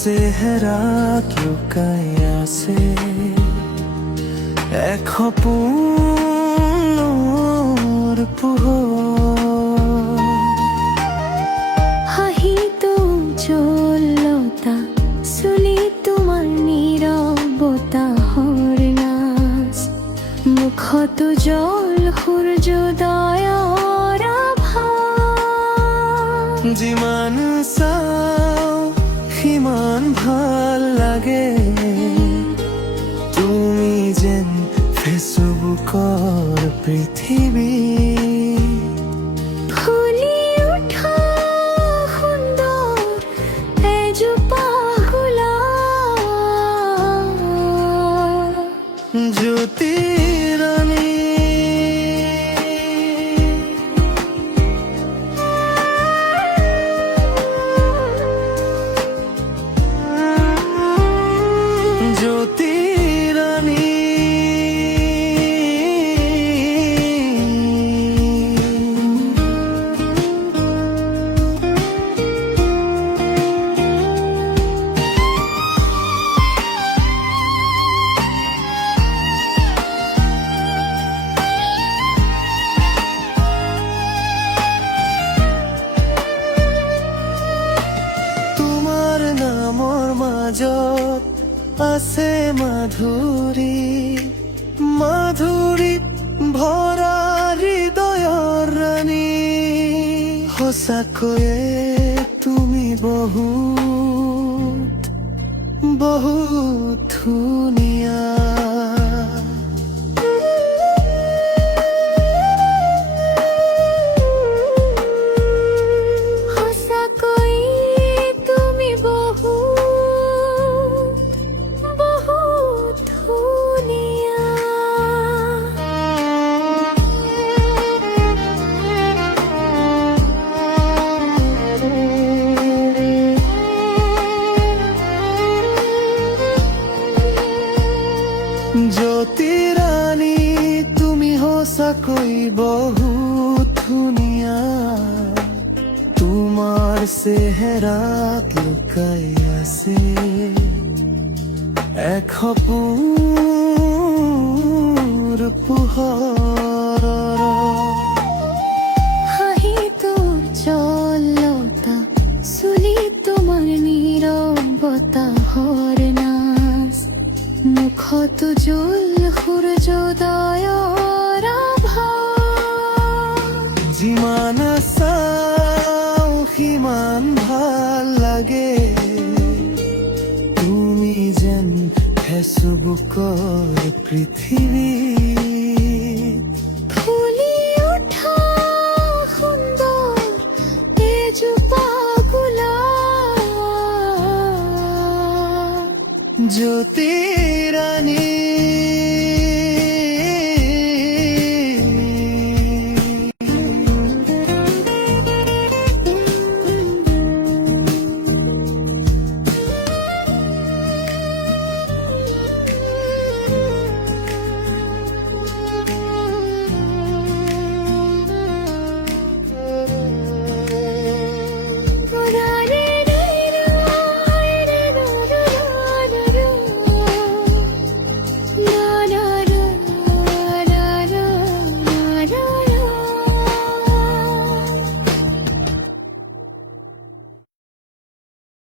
চেহেরা লুকাই আছে এক সপোনৰ পোহৰ। হাঁহিটো উজ্জ্বলতা, চুলি তোমাৰ নীৰৱতাৰ নাচ, মুখতো জল সূৰ্যোদয়ৰ আভা। যিমান চাওঁ সিমান ভাল লাগে, তুমি যেন ফেচবুকৰ পৃথিৱী। ফুলি উঠা সুন্দৰ এজোপা গোলাপ, জ্যোতিৰাণী জ্যোতিৰাণী তোমাৰ নামৰ মাজত আছে মাধুৰী, মাধুৰীত ভৰা হৃদয়ৰ ৰাণী। সঁচাকৈয়ে তুমি বহুত বহুত ধুনীয়া। সঁচাকৈ তুমি বহুত বহুত ধুনীয়া। জ্যোতিৰাণী তুমি সঁচাকৈ বহুত ধুনীয়া। তোমাৰ চেহেৰাত লুকাই আছে এক সপোনৰ পোহৰ। হাঁহিটো উজ্জ্বলতা, চুলি তোমাৰ নীৰৱতাৰ নাচ, মুখতো জল সূৰ্যোদয়ৰ আভা। যিমান চাওঁ সিমান ভাল লাগে, তুমি যেন ফেচবুকৰ পৃথিৱী। ফুলি উঠা সুন্দৰ এজোপা গোলাপ, জ্যোতি